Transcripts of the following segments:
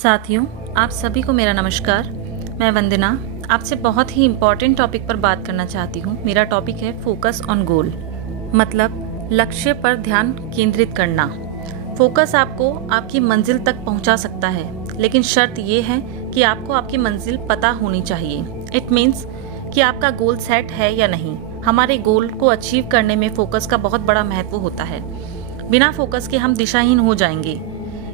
साथियों, आप सभी को मेरा नमस्कार। मैं वंदना आपसे बहुत ही इम्पॉर्टेंट टॉपिक पर बात करना चाहती हूँ। मेरा टॉपिक है फोकस ऑन गोल, मतलब लक्ष्य पर ध्यान केंद्रित करना। फोकस आपको आपकी मंजिल तक पहुँचा सकता है, लेकिन शर्त ये है कि आपको आपकी मंजिल पता होनी चाहिए। इट मीन्स कि आपका गोल सेट है या नहीं। हमारे गोल को अचीव करने में फोकस का बहुत बड़ा महत्व होता है। बिना फोकस के हम दिशाहीन हो जाएंगे।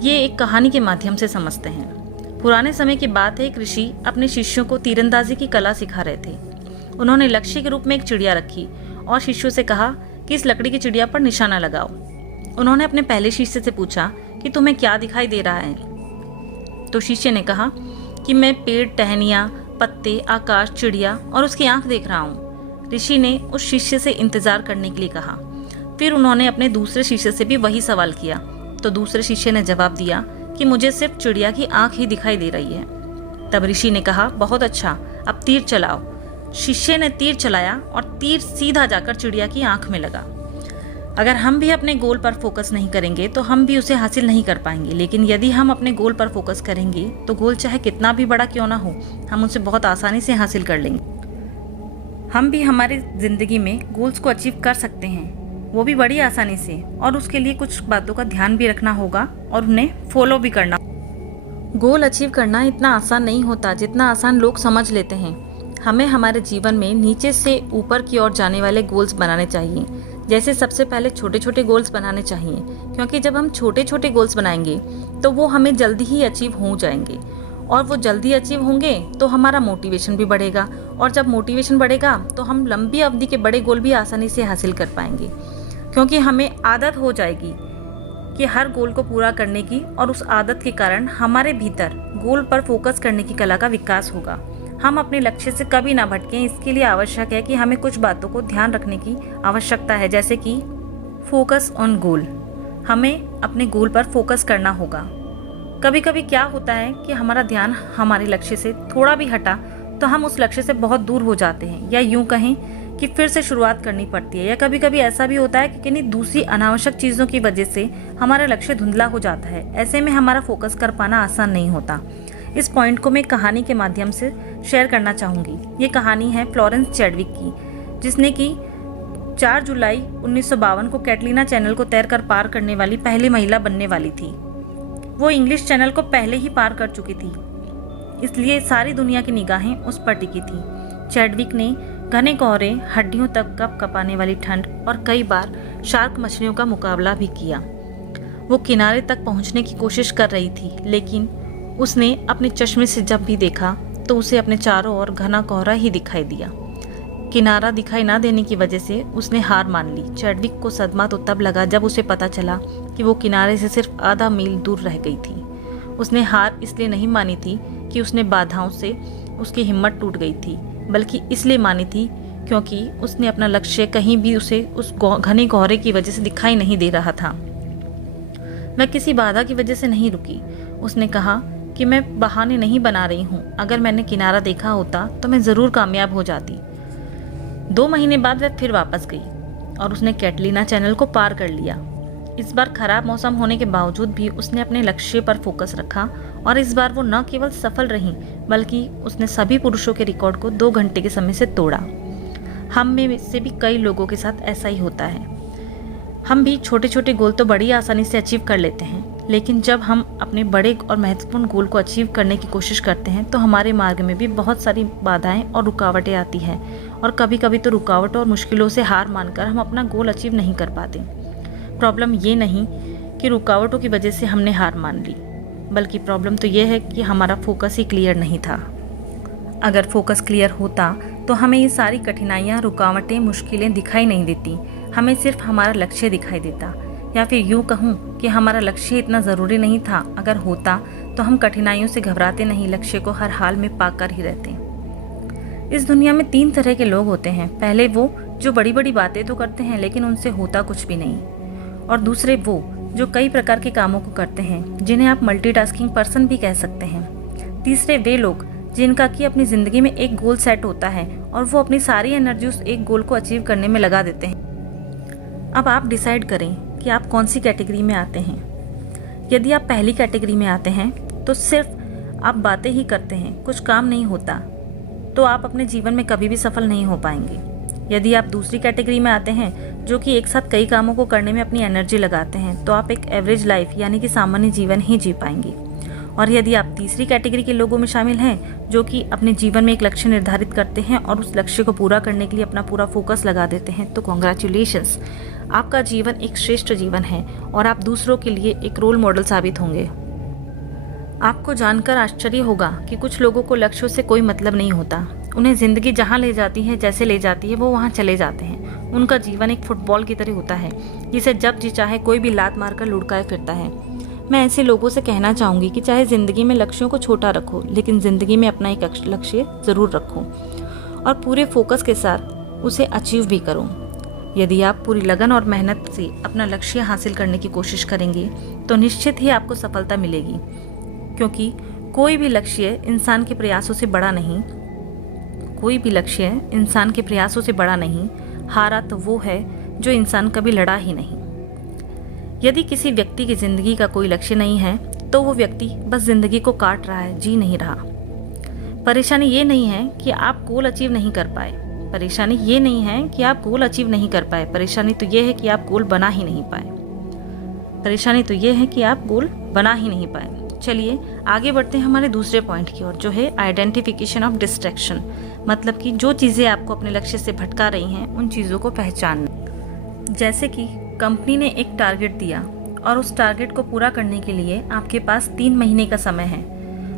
ये एक कहानी के माध्यम से समझते हैं। पुराने समय की बात है, एक ऋषि अपने शिष्यों को तीरंदाजी की कला सिखा रहे थे। उन्होंने लक्ष्य के रूप में एक चिड़िया रखी और शिष्यों से कहा कि इस लकड़ी की चिड़िया पर निशाना लगाओ। उन्होंने अपने पहले शिष्य से पूछा कि तुम्हें क्या दिखाई दे रहा है। तो शिष्य ने कहा कि मैं पेड़, टहनियाँ, पत्ते, आकाश, चिड़िया और उसकी आंख देख रहा हूँ। ऋषि ने उस शिष्य से इंतजार करने के लिए कहा। फिर उन्होंने अपने दूसरे शिष्य से भी वही सवाल किया। तो दूसरे शिष्य ने जवाब दिया कि मुझे सिर्फ चिड़िया की आंख ही दिखाई दे रही है। तब ऋषि ने कहा, बहुत अच्छा, अब तीर चलाओ। शिष्य ने तीर चलाया और तीर सीधा जाकर चिड़िया की आंख में लगा। अगर हम भी अपने गोल पर फोकस नहीं करेंगे तो हम भी उसे हासिल नहीं कर पाएंगे, लेकिन यदि हम अपने गोल पर फोकस करेंगे तो गोल चाहे कितना भी बड़ा क्यों ना हो, हम उसे बहुत आसानी से हासिल कर लेंगे। हम भी हमारी जिंदगी में गोल्स को अचीव कर सकते हैं, वो भी बड़ी आसानी से, और उसके लिए कुछ बातों का ध्यान भी रखना होगा और उन्हें फॉलो भी करना। गोल अचीव करना इतना आसान नहीं होता जितना आसान लोग समझ लेते हैं। हमें हमारे जीवन में नीचे से ऊपर की ओर जाने वाले गोल्स बनाने चाहिए। जैसे सबसे पहले छोटे छोटे गोल्स बनाने चाहिए, क्योंकि जब हम छोटे छोटे गोल्स बनाएंगे तो वो हमें जल्दी ही अचीव हो जाएंगे, और वो जल्दी अचीव होंगे तो हमारा मोटिवेशन भी बढ़ेगा, और जब मोटिवेशन बढ़ेगा तो हम लंबी अवधि के बड़े गोल भी आसानी से हासिल कर पाएंगे, क्योंकि हमें आदत हो जाएगी कि हर गोल को पूरा करने की, और उस आदत के कारण हमारे भीतर गोल पर फोकस करने की कला का विकास होगा। हम अपने लक्ष्य से कभी ना भटकें, इसके लिए आवश्यक है कि हमें कुछ बातों को ध्यान रखने की आवश्यकता है, जैसे कि फोकस ऑन गोल। हमें अपने गोल पर फोकस करना होगा। कभी कभी क्या होता है कि हमारा ध्यान हमारे लक्ष्य से थोड़ा भी हटा तो हम उस लक्ष्य से बहुत दूर हो जाते हैं, या यूं कहें कि फिर से शुरुआत करनी पड़ती है। या कभी कभी ऐसा भी होता है कि किन्हीं दूसरी अनावश्यक चीज़ों की वजह से हमारा लक्ष्य धुंधला हो जाता है। ऐसे में हमारा फोकस कर पाना आसान नहीं होता। इस पॉइंट को मैं कहानी के माध्यम से शेयर करना चाहूँगी। ये कहानी है फ्लोरेंस चैडविक की, जिसने कि 4 जुलाई 1952 को कैटलीना चैनल को तैरकर पार करने वाली पहली महिला बनने वाली थी। वो इंग्लिश चैनल को पहले ही पार कर चुकी थी, इसलिए सारी दुनिया की निगाहें उस पर टिकी थी। चैडविक ने घने कोहरे, हड्डियों तक कप कपाने वाली ठंड और कई बार शार्क मछलियों का मुकाबला भी किया। वो किनारे तक पहुंचने की कोशिश कर रही थी, लेकिन उसने अपने चश्मे से जब भी देखा तो उसे अपने चारों ओर घना कोहरा ही दिखाई दिया। किनारा दिखाई ना देने की वजह से उसने हार मान ली। चैडविक को सदमा तो तब लगा जब उसे पता चला कि वो किनारे से सिर्फ आधा मील दूर रह गई थी। उसने हार इसलिए नहीं मानी थी कि उसने बाधाओं से उसकी हिम्मत टूट गई थी, बल्कि इसलिए मानी थी क्योंकि उसने अपना लक्ष्य कहीं भी उसे उस घने कोहरे की वजह से दिखाई नहीं दे रहा था। मैं किसी बाधा की वजह से नहीं रुकी। उसने कहा कि मैं बहाने नहीं बना रही हूँ, अगर मैंने किनारा देखा होता तो मैं ज़रूर कामयाब हो जाती। 2 महीने बाद वह फिर वापस गई और उसने कैटलीना चैनल को पार कर लिया। इस बार खराब मौसम होने के बावजूद भी उसने अपने लक्ष्य पर फोकस रखा, और इस बार वो न केवल सफल रही बल्कि उसने सभी पुरुषों के रिकॉर्ड को 2 घंटे के समय से तोड़ा। हम में से भी कई लोगों के साथ ऐसा ही होता है। हम भी छोटे छोटे गोल तो बड़ी आसानी से अचीव कर लेते हैं, लेकिन जब हम अपने बड़े और महत्वपूर्ण गोल को अचीव करने की कोशिश करते हैं तो हमारे मार्ग में भी बहुत सारी बाधाएं और रुकावटें आती हैं, और कभी कभी तो रुकावटों और मुश्किलों से हार मानकर हम अपना गोल अचीव नहीं कर पाते। प्रॉब्लम ये नहीं कि रुकावटों की वजह से हमने हार मान ली, बल्कि प्रॉब्लम तो ये है कि हमारा फोकस ही क्लियर नहीं था। अगर फोकस क्लियर होता तो हमें ये सारी कठिनाइयाँ, रुकावटें, मुश्किलें दिखाई नहीं देती। हमें सिर्फ हमारा लक्ष्य दिखाई देता, या फिर यूँ कहूँ कि हमारा लक्ष्य इतना ज़रूरी नहीं था। अगर होता तो हम कठिनाइयों से घबराते नहीं, लक्ष्य को हर हाल में पाकर ही रहते। इस दुनिया में 3 तरह के लोग होते हैं। पहले वो जो बड़ी बड़ी बातें तो करते हैं लेकिन उनसे होता कुछ भी नहीं, और दूसरे वो जो कई प्रकार के कामों को करते हैं, जिन्हें आप मल्टीटास्किंग पर्सन भी कह सकते हैं। तीसरे वे लोग जिनका कि अपनी ज़िंदगी में एक गोल सेट होता है और वो अपनी सारी एनर्जी उस एक गोल को अचीव करने में लगा देते हैं। अब आप डिसाइड करें कि आप कौन सी कैटेगरी में आते हैं। यदि आप पहली कैटेगरी में आते हैं तो सिर्फ आप बातें ही करते हैं, कुछ काम नहीं होता, तो आप अपने जीवन में कभी भी सफल नहीं हो पाएंगे। यदि आप दूसरी कैटेगरी में आते हैं, जो कि एक साथ कई कामों को करने में अपनी एनर्जी लगाते हैं, तो आप एक एवरेज लाइफ यानी कि सामान्य जीवन ही जी पाएंगे। और यदि आप तीसरी कैटेगरी के लोगों में शामिल हैं, जो कि अपने जीवन में एक लक्ष्य निर्धारित करते हैं और उस लक्ष्य को पूरा करने के लिए अपना पूरा फोकस लगा देते हैं, तो कॉन्ग्रेचुलेशंस, आपका जीवन एक श्रेष्ठ जीवन है और आप दूसरों के लिए एक रोल मॉडल साबित होंगे। आपको जानकर आश्चर्य होगा कि कुछ लोगों को लक्ष्यों से कोई मतलब नहीं होता। उन्हें जिंदगी जहाँ ले जाती है, जैसे ले जाती है, वो वहाँ चले जाते हैं। उनका जीवन एक फुटबॉल की तरह होता है, जिसे जब जी चाहे कोई भी लात मारकर लुढ़काए फिरता है। मैं ऐसे लोगों से कहना चाहूँगी कि चाहे ज़िंदगी में लक्ष्यों को छोटा रखो, लेकिन ज़िंदगी में अपना एक लक्ष्य ज़रूर रखो और पूरे फोकस के साथ उसे अचीव भी करो। यदि आप पूरी लगन और मेहनत से अपना लक्ष्य हासिल करने की कोशिश करेंगे, तो निश्चित ही आपको सफलता मिलेगी, क्योंकि कोई भी लक्ष्य इंसान के प्रयासों से बड़ा नहीं। हारा तो वो है जो इंसान कभी लड़ा ही नहीं। यदि किसी व्यक्ति की जिंदगी का कोई लक्ष्य नहीं है, तो वो व्यक्ति बस जिंदगी को काट रहा है, जी नहीं रहा। परेशानी ये नहीं है कि आप गोल अचीव नहीं कर पाए, परेशानी तो ये है कि आप गोल बना ही नहीं पाए। चलिए आगे बढ़ते हैं हमारे दूसरे पॉइंट की ओर, जो है आइडेंटिफिकेशन ऑफ डिस्ट्रैक्शन, मतलब कि जो चीज़ें आपको अपने लक्ष्य से भटका रही हैं, उन चीज़ों को पहचानना। जैसे कि कंपनी ने एक टारगेट दिया और उस टारगेट को पूरा करने के लिए आपके पास 3 महीने का समय है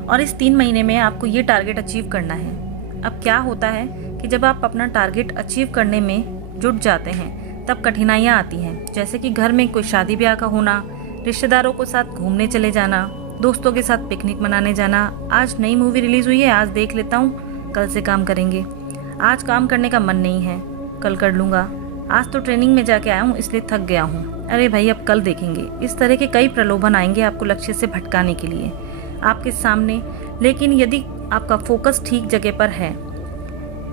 और इस 3 महीने में आपको ये टारगेट अचीव करना है। अब क्या होता है कि जब आप अपना टारगेट अचीव करने में जुट जाते हैं, तब कठिनाइयाँ आती हैं, जैसे कि घर में कोई शादी ब्याह का होना, रिश्तेदारों के साथ घूमने चले जाना, दोस्तों के साथ पिकनिक मनाने जाना। आज नई मूवी रिलीज हुई है, आज देख लेता हूँ, कल से काम करेंगे। आज काम करने का मन नहीं है, कल कर लूँगा। आज तो ट्रेनिंग में जाके आया हूँ इसलिए थक गया हूँ, अरे भाई अब कल देखेंगे। इस तरह के कई प्रलोभन आएंगे आपको लक्ष्य से भटकाने के लिए आपके सामने। लेकिन यदि आपका फोकस ठीक जगह पर है,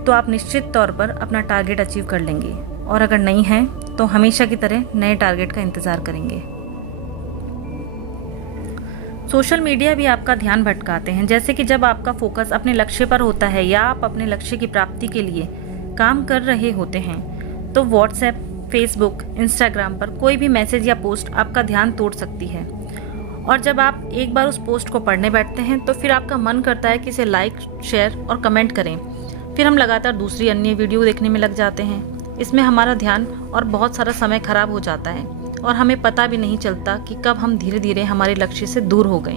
तो आप निश्चित तौर पर अपना टारगेट अचीव कर लेंगे, और अगर नहीं है तो हमेशा की तरह नए टारगेट का इंतज़ार करेंगे। सोशल मीडिया भी आपका ध्यान भटकाते हैं, जैसे कि जब आपका फोकस अपने लक्ष्य पर होता है या आप अपने लक्ष्य की प्राप्ति के लिए काम कर रहे होते हैं, तो व्हाट्सएप, फेसबुक, इंस्टाग्राम पर कोई भी मैसेज या पोस्ट आपका ध्यान तोड़ सकती है। और जब आप एक बार उस पोस्ट को पढ़ने बैठते हैं, तो फिर आपका मन करता है कि इसे लाइक, शेयर और कमेंट करें। फिर हम लगातार दूसरी अन्य वीडियो देखने में लग जाते हैं। इसमें हमारा ध्यान और बहुत सारा समय खराब हो जाता है और हमें पता भी नहीं चलता कि कब हम धीरे धीरे हमारे लक्ष्य से दूर हो गए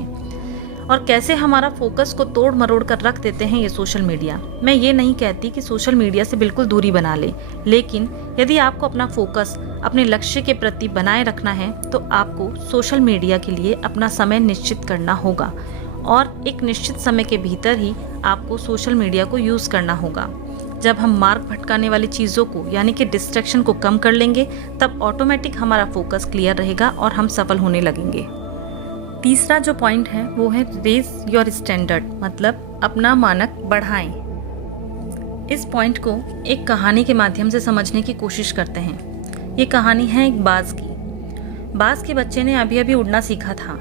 और कैसे हमारा फोकस को तोड़ मरोड़ कर रख देते हैं ये सोशल मीडिया। मैं ये नहीं कहती कि सोशल मीडिया से बिल्कुल दूरी बना ले, लेकिन यदि आपको अपना फोकस अपने लक्ष्य के प्रति बनाए रखना है, तो आपको सोशल मीडिया के लिए अपना समय निश्चित करना होगा और एक निश्चित समय के भीतर ही आपको सोशल मीडिया को यूज़ करना होगा। जब हम मार्ग भटकाने वाली चीज़ों को यानी कि डिस्ट्रैक्शन को कम कर लेंगे, तब ऑटोमेटिक हमारा फोकस क्लियर रहेगा और हम सफल होने लगेंगे। तीसरा जो पॉइंट है वो है रेज योर स्टैंडर्ड, मतलब अपना मानक बढ़ाएं। इस पॉइंट को एक कहानी के माध्यम से समझने की कोशिश करते हैं। ये कहानी है एक बाज की। बाज के बच्चे ने अभी अभी उड़ना सीखा था।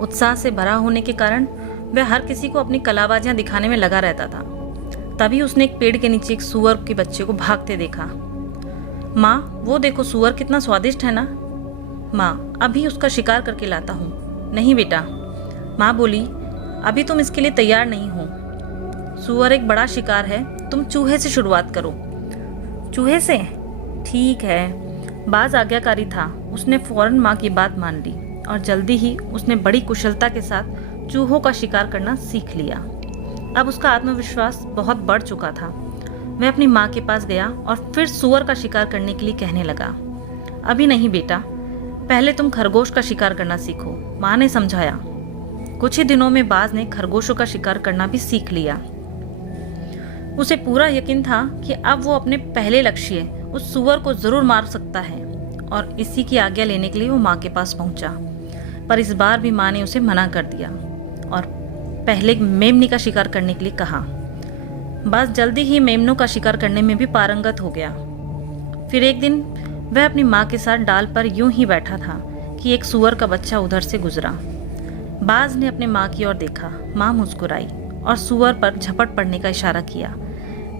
उत्साह से भरा होने के कारण वह हर किसी को अपनी कलाबाजियां दिखाने में लगा रहता था। तभी उसने एक पेड़ के नीचे एक सूअर के बच्चे को भागते देखा। माँ, वो देखो सूअर कितना स्वादिष्ट है ना। माँ, अभी उसका शिकार करके लाता हूँ। नहीं बेटा, माँ बोली, अभी तुम इसके लिए तैयार नहीं हो। सूअर एक बड़ा शिकार है, तुम चूहे से शुरुआत करो। चूहे से? ठीक है। बाज आज्ञाकारी था। उसने फौरन माँ की बात मान ली और जल्दी ही उसने बड़ी कुशलता के साथ चूहों का शिकार करना सीख लिया। अब उसका आत्मविश्वास बहुत बढ़ चुका था। वह अपनी माँ के पास गया और फिर सूअर का शिकार करने के लिए कहने लगा, अभी नहीं बेटा, पहले तुम खरगोश का शिकार करना सीखो। माँ ने समझाया। कुछ ही दिनों में बाज ने खरगोशों का शिकार करना भी सीख लिया। उसे पूरा यकीन था कि अब वो अपने पहले लक्ष्य उस सूअर को जरूर मार सकता है और इसी की आज्ञा लेने के लिए वो माँ के पास पहुंचा। पर इस बार भी माँ ने उसे मना कर दिया और पहले मेमने का शिकार करने के लिए कहा। बाज जल्दी ही मेमनों का शिकार करने में भी पारंगत हो गया। फिर एक दिन वह अपनी माँ के साथ डाल पर यूं ही बैठा था कि एक सूअर का बच्चा उधर से गुजरा। बाज ने अपने माँ की ओर देखा। माँ मुस्कुराई और सूअर पर झपट पड़ने का इशारा किया।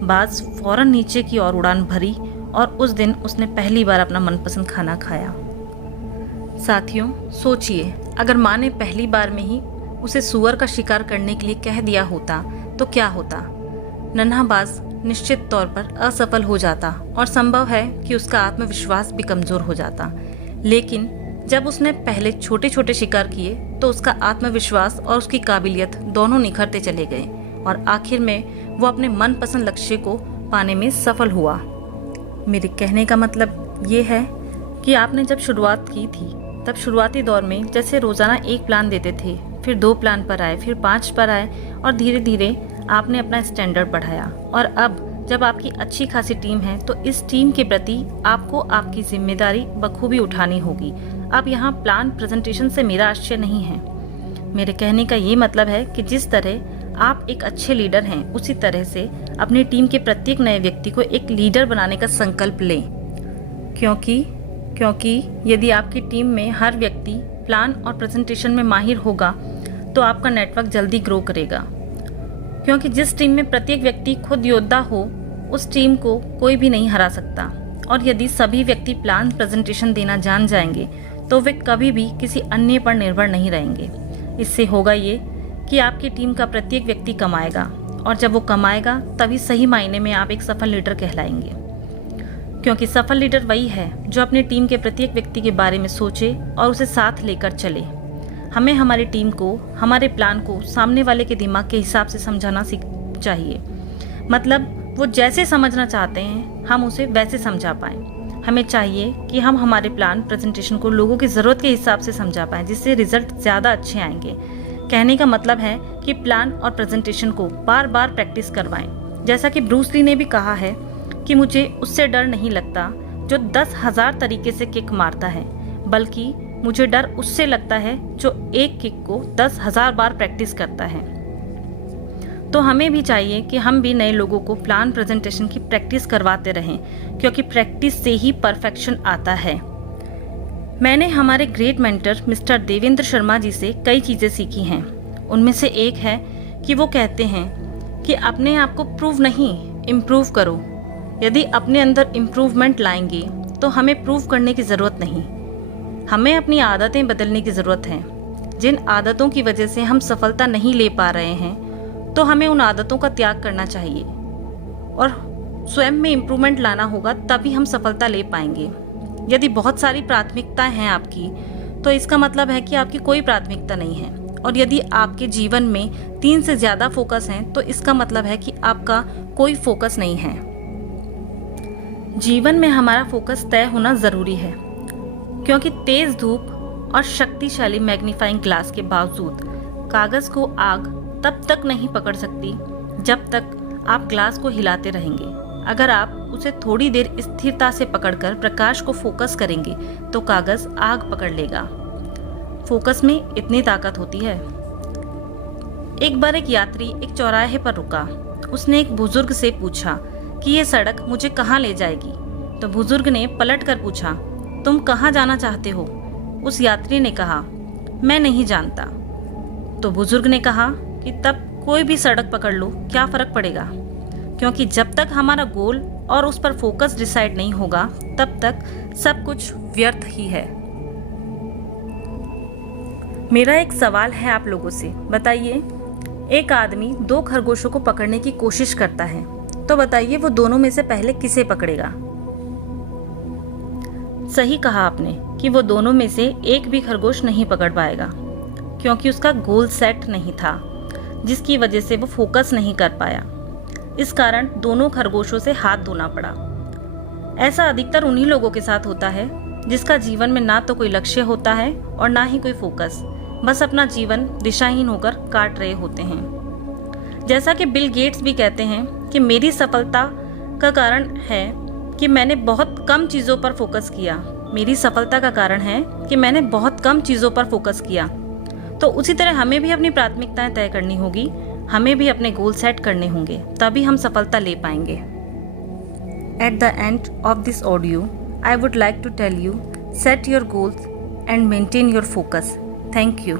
बाज फौरन नीचे की ओर उड़ान भरी और उस दिन उसने पहली बार अपना मनपसंद खाना खाया। साथियों, सोचिए, अगर माँ ने पहली बार में ही उसे सूअर का शिकार करने के लिए कह दिया होता तो क्या होता? नन्हा बाज निश्चित तौर पर असफल हो जाता और संभव है कि उसका आत्मविश्वास भी कमजोर हो जाता। लेकिन जब उसने पहले छोटे छोटे शिकार किए तो उसका आत्मविश्वास और उसकी काबिलियत दोनों निखरते चले गए और आखिर में वो अपने मनपसंद लक्ष्य को पाने में सफल हुआ। मेरे कहने का मतलब ये है कि आपने जब शुरुआत की थी तब शुरुआती दौर में जैसे रोज़ाना एक प्लान देते थे, फिर 2 प्लान पर आए, फिर 5 पर आए और धीरे धीरे आपने अपना स्टैंडर्ड बढ़ाया। और अब जब आपकी अच्छी खासी टीम है तो इस टीम के प्रति आपको आपकी जिम्मेदारी बखूबी उठानी होगी। अब यहाँ प्लान प्रेजेंटेशन से मेरा आशय नहीं है। मेरे कहने का ये मतलब है कि जिस तरह आप एक अच्छे लीडर हैं, उसी तरह से अपनी टीम के प्रत्येक नए व्यक्ति को एक लीडर बनाने का संकल्प लें। क्योंकि यदि आपकी टीम में हर व्यक्ति प्लान और प्रेजेंटेशन में माहिर होगा तो आपका नेटवर्क जल्दी ग्रो करेगा। क्योंकि जिस टीम में प्रत्येक व्यक्ति खुद योद्धा हो, उस टीम को कोई भी नहीं हरा सकता। और यदि सभी व्यक्ति प्लान प्रेजेंटेशन देना जान जाएंगे तो वे कभी भी किसी अन्य पर निर्भर नहीं रहेंगे। इससे होगा ये कि आपकी टीम का प्रत्येक व्यक्ति कमाएगा और जब वो कमाएगा तभी सही मायने में आप एक सफल लीडर कहलाएंगे। क्योंकि सफल लीडर वही है जो अपनी टीम के प्रत्येक व्यक्ति के बारे में सोचे और उसे साथ लेकर चले। हमें हमारी टीम को, हमारे प्लान को सामने वाले के दिमाग के हिसाब से समझाना चाहिए। मतलब वो जैसे समझना चाहते हैं हम उसे वैसे समझा पाएं। हमें चाहिए कि हम हमारे प्लान प्रेजेंटेशन को लोगों की ज़रूरत के हिसाब से समझा पाएं, जिससे रिजल्ट ज़्यादा अच्छे आएंगे। कहने का मतलब है कि प्लान और प्रेजेंटेशन को बार बार प्रैक्टिस करवाएं। जैसा कि ब्रूस ली ने भी कहा है कि मुझे उससे डर नहीं लगता जो 10,000 तरीके से किक मारता है, बल्कि मुझे डर उससे लगता है जो एक किक को 10,000 बार प्रैक्टिस करता है। तो हमें भी चाहिए कि हम भी नए लोगों को प्लान प्रेजेंटेशन की प्रैक्टिस करवाते रहें, क्योंकि प्रैक्टिस से ही परफेक्शन आता है। मैंने हमारे great mentor mister Devendra Sharma ji से कई चीज़ें सीखी हैं। उनमें से एक है कि वो कहते हैं कि अपने आप को प्रूव नहीं, इम्प्रूव करो। यदि अपने अंदर इम्प्रूवमेंट लाएंगे तो हमें प्रूव करने की ज़रूरत नहीं। हमें अपनी आदतें बदलने की ज़रूरत है। जिन आदतों की वजह से हम सफलता नहीं ले पा रहे हैं तो हमें उन आदतों का त्याग करना चाहिए और स्वयं में इम्प्रूवमेंट लाना होगा, तभी हम सफलता ले पाएंगे। यदि बहुत सारी प्राथमिकताएं हैं आपकी तो इसका मतलब है कि आपकी कोई प्राथमिकता नहीं है। और यदि आपके जीवन में 3 से ज़्यादा फोकस हैं तो इसका मतलब है कि आपका कोई फोकस नहीं है। जीवन में हमारा फोकस तय होना ज़रूरी है, क्योंकि तेज धूप और शक्तिशाली मैग्नीफाइंग ग्लास के बावजूद कागज को आग तब तक नहीं पकड़ सकती जब तक आप ग्लास को हिलाते रहेंगे। अगर आप उसे थोड़ी देर स्थिरता से पकड़कर प्रकाश को फोकस करेंगे तो कागज आग पकड़ लेगा। फोकस में इतनी ताकत होती है। एक बार एक यात्री एक चौराहे पर रुका। उसने एक बुजुर्ग से पूछा कि ये सड़क मुझे कहाँ ले जाएगी। तो बुजुर्ग ने पलट कर पूछा, तुम कहाँ जाना चाहते हो? उस यात्री ने कहा, मैं नहीं जानता। तो बुजुर्ग ने कहा कि तब कोई भी सड़क पकड़ लो, क्या फर्क पड़ेगा? क्योंकि जब तक हमारा गोल और उस पर फोकस डिसाइड नहीं होगा तब तक सब कुछ व्यर्थ ही है। मेरा एक सवाल है आप लोगों से, बताइए, एक आदमी 2 खरगोशों को पकड़ने की कोशिश करता है, तो बताइए वो दोनों में से पहले किसे पकड़ेगा? सही कहा आपने कि वो दोनों में से एक भी खरगोश नहीं पकड़ पाएगा, क्योंकि उसका गोल सेट नहीं था, जिसकी वजह से वो फोकस नहीं कर पाया। इस कारण दोनों खरगोशों से हाथ धोना पड़ा। ऐसा अधिकतर उन्हीं लोगों के साथ होता है जिसका जीवन में ना तो कोई लक्ष्य होता है और ना ही कोई फोकस, बस अपना जीवन दिशाहीन होकर काट रहे होते हैं। जैसा कि बिल गेट्स भी कहते हैं कि मेरी सफलता का कारण है कि मैंने बहुत कम चीज़ों पर फोकस किया। मेरी सफलता का कारण है कि मैंने बहुत कम चीज़ों पर फोकस किया। तो उसी तरह हमें भी अपनी प्राथमिकताएं तय करनी होगी, हमें भी अपने गोल सेट करने होंगे, तभी हम सफलता ले पाएंगे। At the end of this audio, I would like to tell you, set your goals and maintain your focus. Thank you.